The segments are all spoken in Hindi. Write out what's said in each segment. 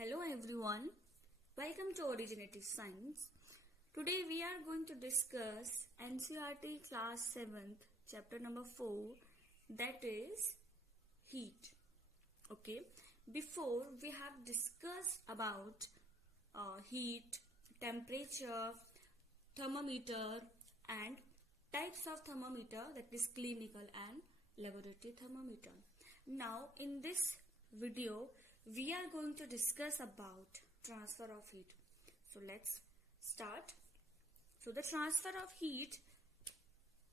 Hello everyone, welcome to Originative Science. Today we are going to discuss NCERT class 7th chapter number 4, that is heat. Okay, before we have discussed about heat, temperature, thermometer and types of thermometer, that is clinical and laboratory thermometer. Now in this video we are going to discuss about transfer of heat. So let's start. So the transfer of heat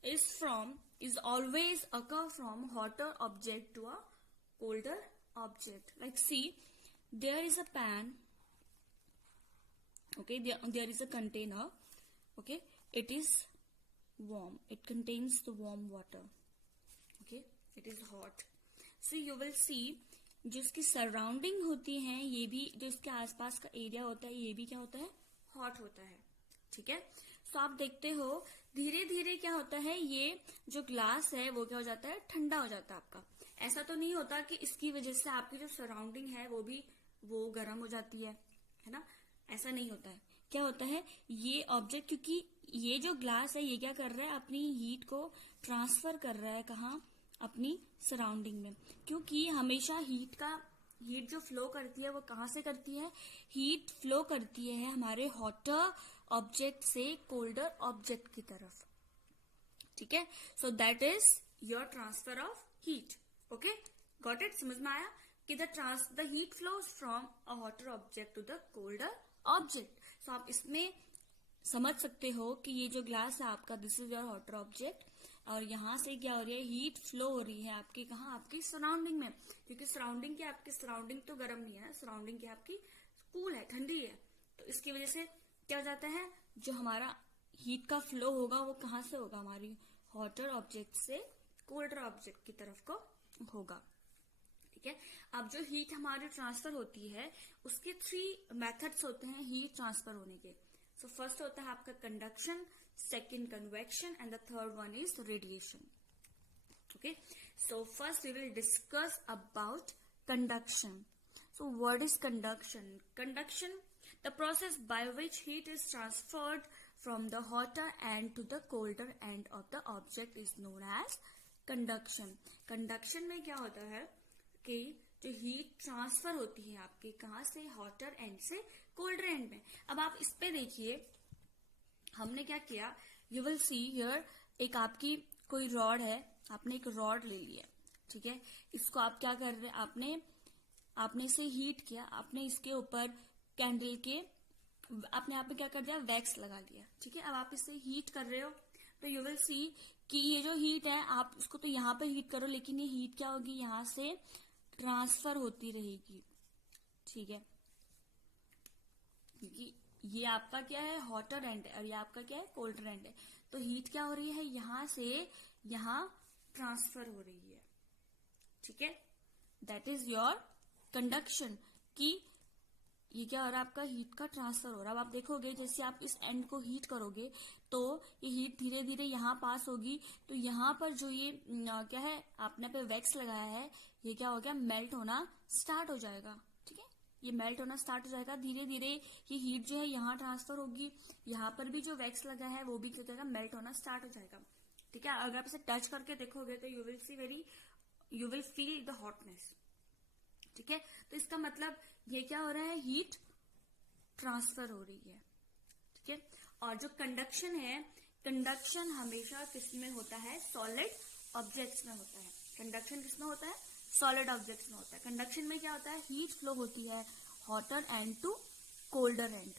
is always occur from hotter object to a colder object. Like see, there is a pan. Okay, there is a container. Okay, it is warm. It contains the warm water. Okay, it is hot. So you will see जो इसकी सराउंडिंग होती है, ये भी जो इसके आसपास का एरिया होता है, ये भी क्या होता है, हॉट होता है. ठीक है. तो आप देखते हो धीरे धीरे क्या होता है, ये जो ग्लास है वो क्या हो जाता है, ठंडा हो जाता है आपका. ऐसा तो नहीं होता कि इसकी वजह से आपकी जो सराउंडिंग है वो गर्म हो जाती है ना. ऐसा नहीं होता है. क्या होता है, ये ऑब्जेक्ट, क्योंकि ये जो ग्लास है ये क्या कर रहा है, अपनी हीट को ट्रांसफर कर रहा है कहाँ, अपनी सराउंडिंग में. क्योंकि हमेशा हीट जो फ्लो करती है वो कहां से करती है, हीट फ्लो करती है हमारे हॉटर ऑब्जेक्ट से कोल्डर ऑब्जेक्ट की तरफ. ठीक है. So that is your transfer of heat. Okay, got it. समझ में आया कि the heat flows from a hotter object to the colder object. So आप इसमें समझ सकते हो कि ये जो ग्लास है आपका, this is your hotter object, और यहां से क्या हो रही है, हीट फ्लो हो रही है आपकी कहाँ, आपकी सराउंडिंग में. क्योंकि सराउंडिंग क्या, आपकी सराउंडिंग तो गर्म नहीं है, सराउंडिंग क्या आपकी कूल है, ठंडी है. तो इसकी वजह से क्या हो जाता है, जो हमारा हीट का फ्लो होगा वो कहाँ से होगा, हमारी हॉटर ऑब्जेक्ट से कोल्डर ऑब्जेक्ट की तरफ को होगा. ठीक है. अब जो हीट हमारी ट्रांसफर होती है उसके 3 मेथड्स होते हैं हीट ट्रांसफर होने के. सो फर्स्ट होता है आपका conduction, second convection, and the third one is radiation. Okay, so first we will discuss about conduction. So what is conduction? Conduction, the process by which heat is transferred from the hotter end to the colder end of the object is known as conduction. Conduction में क्या होता है कि जो हीट ट्रांसफर होती है आपके कहाँ से, हॉटर एंड से कोल्डर एंड में. अब आप इस पे देखिए, हमने क्या किया, यू विल सी हियर, एक आपकी कोई रॉड है, आपने एक रॉड ले लिया. ठीक है. इसको आप क्या कर रहे हैं, आपने इसे हीट किया, आपने इसके ऊपर कैंडल के आपने यहाँ पे क्या कर दिया, वैक्स लगा लिया. ठीक है. अब आप इसे हीट कर रहे हो तो यू विल सी कि ये जो हीट है, आप उसको तो यहाँ पे हीट करो, लेकिन ये हीट क्या होगी, यहाँ से ट्रांसफर होती रहेगी. ठीक है. क्योंकि ये आपका क्या है, हॉटर एंड है, और ये आपका क्या है, कोल्डर एंड है. तो हीट क्या हो रही है, यहां से यहां ट्रांसफर हो रही है. ठीक है. दैट इज योर कंडक्शन, कि ये क्या हो रहा है, आपका हीट का ट्रांसफर हो रहा है. अब आप देखोगे जैसे आप इस एंड को हीट करोगे तो ये हीट धीरे धीरे यहाँ पास होगी, तो यहाँ पर जो ये क्या है, आपने पे वैक्स लगाया है, ये क्या हो गया, मेल्ट होना स्टार्ट हो जाएगा. ठीक है. ये मेल्ट होना स्टार्ट हो जाएगा. धीरे धीरे ये हीट जो है यहाँ ट्रांसफर होगी, यहाँ पर भी जो वैक्स लगा है वो भी क्या हो जाएगा, मेल्ट होना स्टार्ट हो जाएगा. ठीक है. अगर आप इसे टच करके देखोगे तो you will feel the hotness. ठीक है. तो इसका मतलब ये क्या हो रहा है, हीट ट्रांसफर हो रही है. ठीक है. और जो कंडक्शन है, कंडक्शन हमेशा किसमें होता है, सॉलिड ऑब्जेक्ट्स में होता है. कंडक्शन किसमें होता है, सॉलिड ऑब्जेक्ट्स में होता है. कंडक्शन में क्या होता है, हीट फ्लो होती है hotter end to colder end.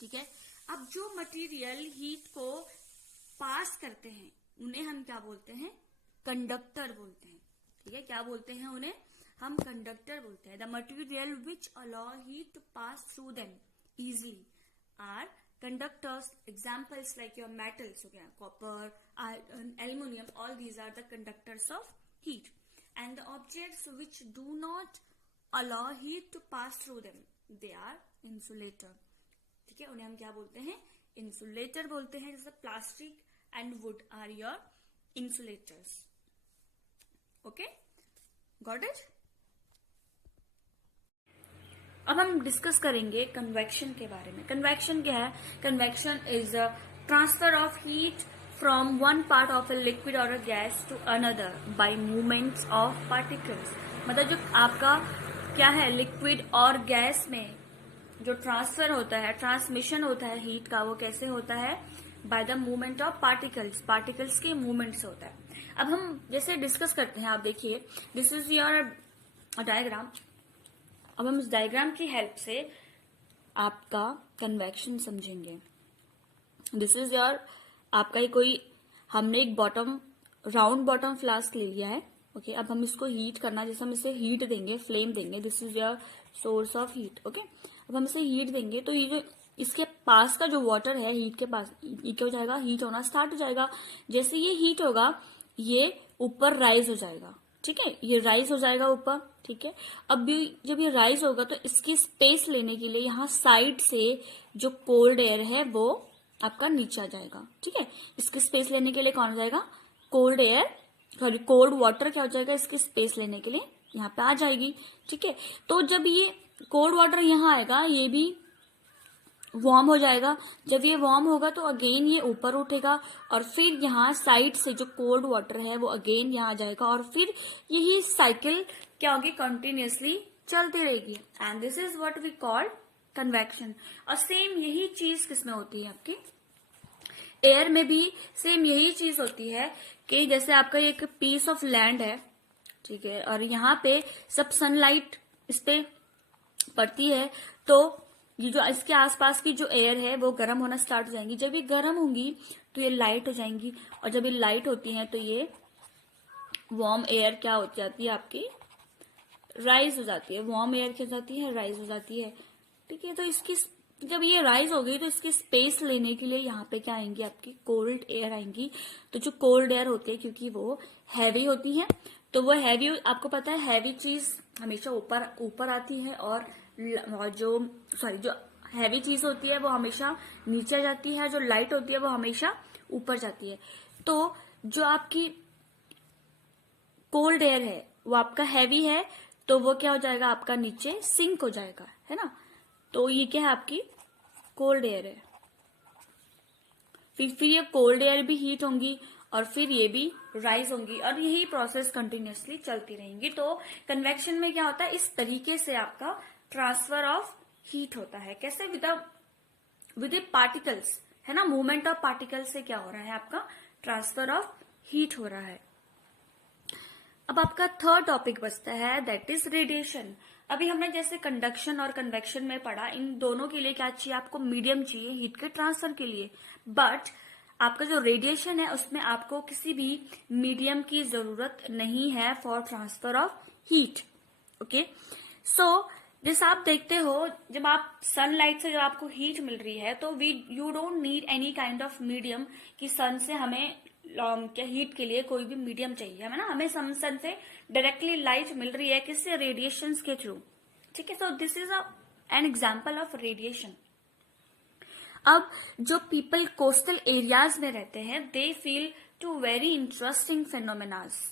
ठीक है. अब जो मटेरियल हीट को पास करते हैं उन्हें हम क्या बोलते हैं, कंडक्टर बोलते हैं. ठीक है. क्या बोलते हैं उन्हें, हम कंडक्टर बोलते हैं. The material which allow heat to pass through them easily are conductors. Examples like your metals, okay, copper, iron, aluminum, all these are the conductors of heat. And the objects which do not allow heat to pass through them, they are insulator. ठीक है. उन्हें हम क्या बोलते हैं, इंसुलेटर बोलते हैं. जैसे plastic and wood are your insulators. Okay, got it. अब हम डिस्कस करेंगे कन्वेक्शन के बारे में। कन्वेक्शन क्या है? Convection is a transfer of heat from one part of a liquid और a gas to another by movements of particles. मतलब जो आपका क्या है, लिक्विड और गैस में जो ट्रांसफर होता है, ट्रांसमिशन होता है हीट का, वो कैसे होता है? By the movement of particles, particles के मूवमेंट से होता है। अब हम जैसे डिस्कस करते हैं, आप देखिए दिस इज योर डायग्राम। अब हम इस डायग्राम की हेल्प से आपका कन्वेक्शन समझेंगे। दिस इज योर आपका ही कोई, हमने एक बॉटम, राउंड बॉटम फ्लास्क ले लिया है। ओके, अब हम इसको हीट करना, जैसे हम इसे हीट देंगे, फ्लेम देंगे, this is your source of heat. Okay, अब हम इसे हीट देंगे तो ये जो इसके पास का जो वाटर है हीट के पास, ये क्या हो जाएगा? हीट होना स्टार्ट हो जाएगा। जैसे ये हीट होगा ये ऊपर राइज हो जाएगा, ठीक है, ये राइज हो जाएगा ऊपर, ठीक है। अब भी जब ये राइज होगा तो इसकी स्पेस लेने के लिए यहाँ साइड से जो कोल्ड एयर है वो आपका नीचे आ जाएगा, ठीक है। इसकी स्पेस लेने के लिए कौन आ जाएगा? Cold air, sorry cold water क्या हो जाएगा? इसकी स्पेस लेने के लिए यहाँ पे आ जाएगी, ठीक है। तो जब ये कोल्ड वाटर यहाँ आएगा ये भी वार्म हो जाएगा। जब ये वार्म होगा तो अगेन ये ऊपर उठेगा और फिर यहाँ साइड से जो कोल्ड वाटर है वो अगेन यहाँ आ जाएगा और फिर यही साइकिल क्या होगी? कंटिन्यूअसली चलती रहेगी। And this is what we call convection. और सेम यही चीज किसमें होती है? आपकी एयर में भी सेम यही चीज होती है कि जैसे आपका एक पीस ऑफ लैंड है, ठीक है, और यहाँ पे सब सनलाइट इस पे पड़ती है तो ये जो इसके आसपास की जो एयर है वो गर्म होना स्टार्ट हो जाएंगी। जब ये गर्म होंगी तो ये लाइट हो जाएंगी और जब ये लाइट होती हैं तो ये वार्म एयर क्या हो जाती है? आपकी राइज हो जाती है। वार्म एयर क्या हो जाती है? राइज हो जाती है, ठीक है। तो इसकी जब ये राइज हो गई तो इसकी स्पेस लेने के लिए यहाँ पे क्या आएंगी? आपकी कोल्ड एयर आएंगी। तो जो कोल्ड एयर होती है क्योंकि वो हैवी होती है तो वो हैवी, आपको पता है हैवी चीज हमेशा ऊपर ऊपर आती है और जो हैवी चीज होती है वो हमेशा नीचे जाती है, जो लाइट होती है वो हमेशा ऊपर जाती है। तो जो आपकी कोल्ड एयर है वो आपका हैवी है तो वो क्या हो जाएगा? आपका नीचे सिंक हो जाएगा, है ना। तो ये क्या है? आपकी कोल्ड एयर है। फिर ये कोल्ड एयर भी हीट होंगी और फिर ये भी राइज होंगी और यही प्रोसेस कंटिन्यूअसली चलती रहेंगी। तो कन्वेक्शन में क्या होता है? इस तरीके से आपका ट्रांसफर ऑफ हीट होता है। कैसे? विद पार्टिकल्स, है ना, मूवमेंट ऑफ पार्टिकल्स से क्या हो रहा है? आपका ट्रांसफर ऑफ हीट हो रहा है। अब आपका थर्ड टॉपिक बचता है, दैट इज रेडिएशन। अभी हमने जैसे कंडक्शन और कन्वेक्शन में पढ़ा, इन दोनों के लिए क्या चाहिए? आपको मीडियम चाहिए हीट के ट्रांसफर के लिए। बट आपका जो रेडिएशन है उसमें आपको किसी भी मीडियम की जरूरत नहीं है for transfer of heat. Okay, so जैसे आप देखते हो जब आप सनलाइट से जब आपको हीट मिल रही है तो you don't need any kind of medium कि सन से हमें क्या हीट के लिए कोई भी मीडियम चाहिए, है ना। हमें सन से डायरेक्टली लाइट मिल रही है, किससे? रेडिएशन के थ्रू, ठीक है। So this is an example of radiation. अब जो पीपल कोस्टल एरियाज में रहते हैं they feel two very interesting phenomenas.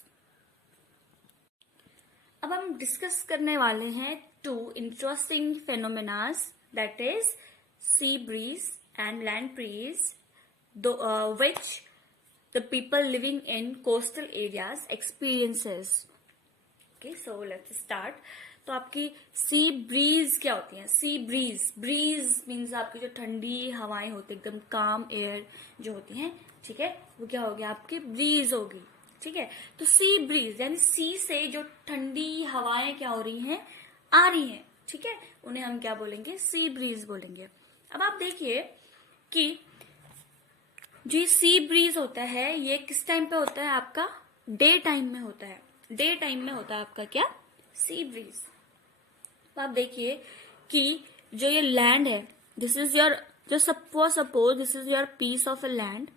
अब हम डिस्कस करने वाले हैं two interesting phenomenas, that is sea breeze and land breeze, which the people living in coastal areas experiences. Okay, so let's start. तो आपकी सी ब्रीज क्या होती है? सी ब्रीज मीन्स आपकी जो ठंडी हवाएं होती है, एकदम काम एयर जो होती हैं, ठीक है, वो क्या होगी? आपकी ब्रीज होगी, ठीक है। तो सी ब्रीज यानी सी से जो ठंडी हवाएं क्या हो रही हैं? आ रही हैं, ठीक है, उन्हें हम क्या बोलेंगे? सी ब्रीज बोलेंगे। अब आप देखिए कि जो सी ब्रीज होता है ये किस टाइम पे होता है? आपका डे टाइम में होता है। डे टाइम में होता है आपका क्या? Sea breeze. तो आप देखिए कि जो ये लैंड है, दिस इज योर, जो suppose this is your piece of a land,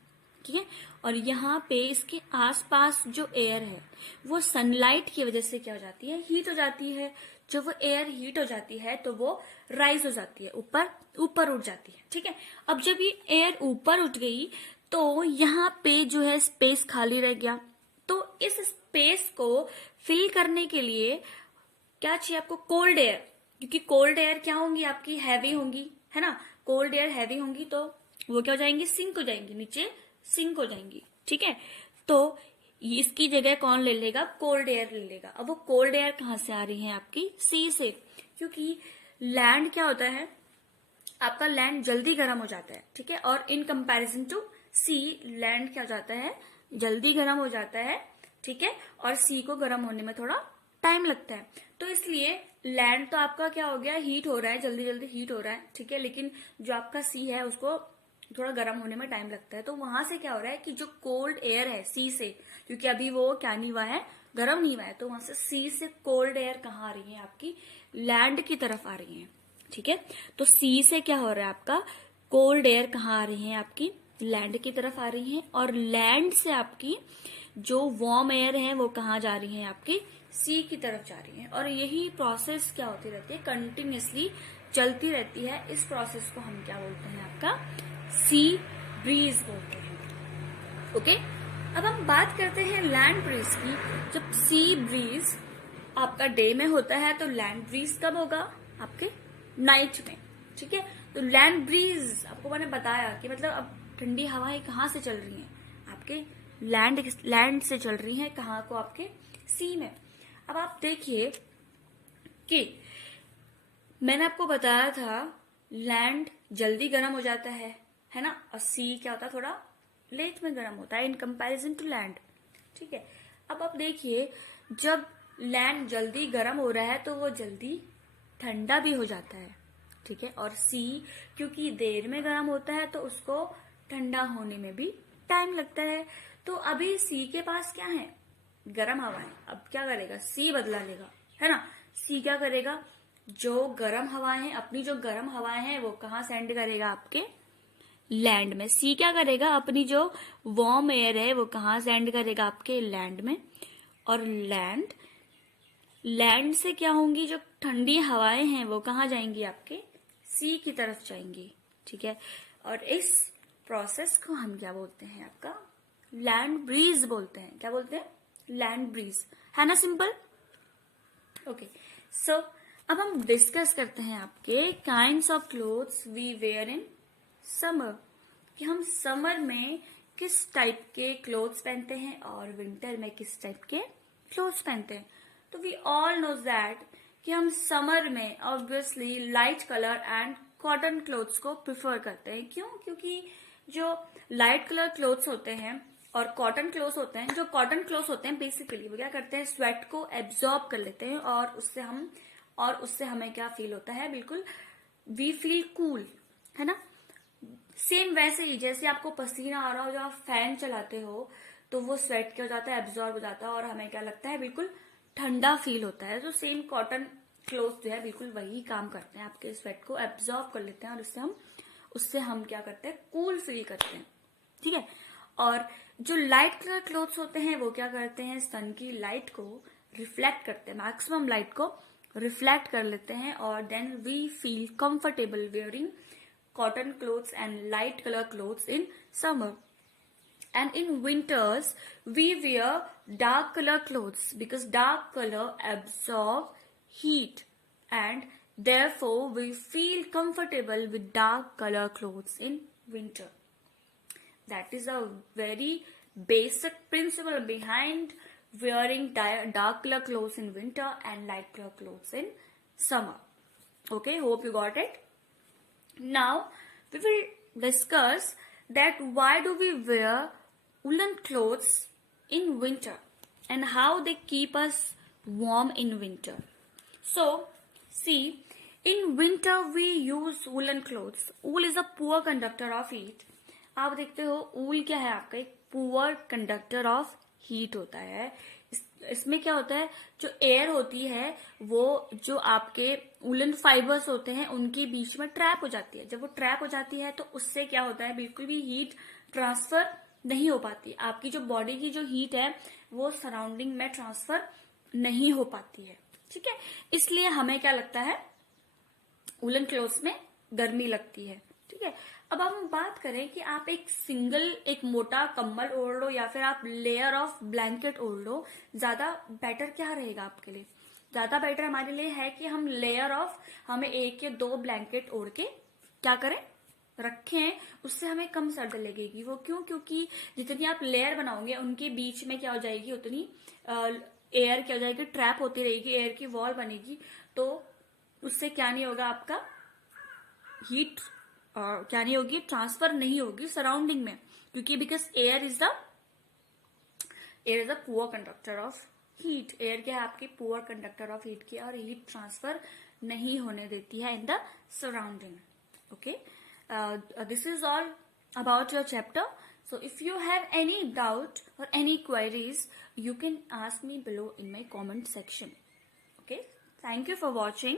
ठीक है, और यहाँ पे इसके आसपास जो एयर है वो सनलाइट की वजह से क्या हो जाती है? हीट हो जाती है। जब वो एयर हीट हो जाती है तो वो राइज हो जाती है, ऊपर उठ जाती है, ठीक है। अब जब ये एयर ऊपर उठ गई तो यहाँ पे जो है स्पेस खाली रह गया। तो इस स्पेस को फिल करने के लिए क्या चाहिए आपको? Cold air. क्योंकि कोल्ड एयर क्या होंगी आपकी, हैवी होंगी, है ना। कोल्ड एयर हैवी होंगी तो वो क्या हो जाएंगी, सिंक हो जाएंगी, नीचे सिंक हो जाएंगी, ठीक है। तो इसकी जगह कौन ले लेगा, कोल्ड एयर ले लेगा। अब वो कोल्ड एयर कहाँ से आ रही है आपकी, सी से, क्योंकि लैंड क्या होता है आपका, लैंड जल्दी गर्म हो जाता है, ठीक है। और in comparison to sea, land क्या हो जाता है, जल्दी गर्म हो जाता है, ठीक है। और सी को गर्म होने में थोड़ा टाइम लगता है। तो इसलिए लैंड तो आपका क्या हो गया, हीट हो रहा है, जल्दी जल्दी हीट हो रहा है, ठीक है। लेकिन जो आपका सी है उसको थोड़ा गर्म होने में टाइम लगता है। तो वहां से क्या हो रहा है कि जो कोल्ड एयर है सी से, क्योंकि अभी वो क्या नहीं हुआ है, गर्म नहीं हुआ है, तो वहां से सी से कोल्ड एयर कहाँ आ रही है आपकी, लैंड की तरफ आ रही है, ठीक है। तो सी से क्या हो रहा है आपका, कोल्ड एयर कहाँ आ रही है आपकी, लैंड की तरफ आ रही है। और लैंड से आपकी जो वार्म एयर है वो कहाँ जा रही है आपकी, सी की तरफ जा रही है। और यही प्रोसेस क्या होती रहती है, कंटिन्यूअसली चलती रहती है। इस प्रोसेस को हम क्या बोलते हैं आपका, सी ब्रीज बोलते हैं, ओके। अब हम बात करते हैं लैंड ब्रीज की। जब सी ब्रीज आपका डे में होता है तो लैंड ब्रीज कब होगा, आपके नाइट में, ठीक है। तो लैंड ब्रीज आपको मैंने बताया कि मतलब अब ठंडी हवाएं कहाँ से चल रही हैं, आपके लैंड से चल रही हैं, कहाँ को, आपके सी में। अब आप देखिए कि मैंने आपको बताया था लैंड जल्दी गर्म हो जाता है ना, और सी क्या होता है, थोड़ा लेट में गर्म होता है इन कंपैरिजन टू लैंड, ठीक है। अब आप देखिए जब लैंड जल्दी गर्म हो रहा है तो वो जल्दी ठंडा भी हो जाता है, ठीक है। और सी क्योंकि देर में गर्म होता है तो उसको ठंडा होने में भी टाइम लगता है। तो अभी सी के पास क्या है, गर्म हवाएं। अब क्या करेगा, सी बदला लेगा, है ना। सी क्या करेगा, जो गर्म हवाएं हैं, अपनी जो गर्म हवाएं हैं वो कहाँ सेंड करेगा, आपके लैंड में। सी क्या करेगा, अपनी जो वार्म एयर है वो कहाँ सेंड करेगा, आपके लैंड में। और लैंड से क्या होंगी, जो ठंडी हवाएं हैं वो कहाँ जाएंगी, आपके सी की तरफ जाएंगी, ठीक है। और इस प्रोसेस को हम क्या बोलते हैं, आपका लैंड ब्रीज बोलते हैं। क्या बोलते हैं, लैंड ब्रीज, है ना, सिंपल, ओके। सो अब हम डिस्कस करते हैं आपके kinds of clothes we wear in summer, कि हम समर में किस टाइप के क्लोथ्स पहनते हैं और विंटर में किस टाइप के क्लोथ्स पहनते हैं। तो वी ऑल नो दैट कि हम समर में obviously light colour and cotton clothes को प्रिफर करते हैं। क्यों, क्योंकि जो लाइट कलर क्लोथ्स होते हैं और कॉटन क्लोथ्स होते हैं, जो कॉटन क्लोथ्स होते हैं बेसिकली वो क्या करते हैं, स्वेट को एब्जॉर्ब कर लेते हैं और उससे हमें क्या फील होता है, बिल्कुल वी फील कूल, है ना। सेम वैसे ही जैसे आपको पसीना आ रहा हो, जब आप फैन चलाते हो तो वो स्वेट क्या हो जाता है, एब्जॉर्ब हो जाता है और हमें क्या लगता है, बिल्कुल ठंडा फील होता है। तो सेम कॉटन क्लोथ जो है बिल्कुल वही काम करते हैं, आपके स्वेट को एब्जॉर्ब कर लेते हैं और उससे हम क्या करते हैं, कूल फील करते हैं, ठीक है। और जो लाइट कलर क्लोथ्स होते हैं वो क्या करते हैं, सन की लाइट को रिफ्लेक्ट करते हैं, मैक्सिमम लाइट को रिफ्लेक्ट कर लेते हैं और then we feel comfortable wearing cotton clothes and light color clothes in summer. And in winters, we wear dark color clothes because dark color absorb heat and therefore we feel comfortable with dark color clothes in winter. That is a very basic principle behind wearing dark color clothes in winter and light color clothes in summer. Okay, hope you got it. Now we will discuss that why do we wear woolen clothes in winter and how they keep us warm in winter. So see, in winter we use woolen clothes. Wool is a poor conductor of heat. आप देखते हो wool क्या है, आपका एक poor conductor of heat होता है। इसमें क्या होता है, जो एयर होती है वो जो आपके वुलन फाइबर्स होते हैं उनके बीच में ट्रैप हो जाती है। जब वो ट्रैप हो जाती है तो उससे क्या होता है, बिल्कुल भी हीट ट्रांसफर नहीं हो पाती। आपकी जो बॉडी की जो हीट है वो सराउंडिंग में ट्रांसफर नहीं हो पाती है, ठीक है। इसलिए हमें क्या लगता है, वुलन क्लोथ्स में गर्मी लगती है, ठीक है। अब हम बात करें कि आप एक मोटा कंबल ओढ़ लो या फिर आप लेयर ऑफ ब्लैंकेट ओढ़ लो, ज्यादा बेटर क्या रहेगा आपके लिए, ज्यादा बेटर हमारे लिए है कि हम लेयर ऑफ हमें 1 या 2 ब्लैंकेट ओढ़ के क्या करें, रखें, उससे हमें कम सर्द लगेगी। वो क्यों? क्योंकि जितनी आप लेयर बनाओगे उनके बीच में क्या हो जाएगी, उतनी एयर क्या हो जाएगी, ट्रैप होती रहेगी, एयर की वॉल बनेगी, तो उससे क्या नहीं होगा, आपका हीट क्या नहीं होगी, ट्रांसफर नहीं होगी सराउंडिंग में, क्योंकि because air is the poor conductor of heat. Air क्या है, आपकी पुअर कंडक्टर ऑफ हीट की, और हीट ट्रांसफर नहीं होने देती है in the surrounding. Okay, this is all about your chapter. So if you have any doubt or any queries, you can ask me below in my comment section. Okay, thank you for watching.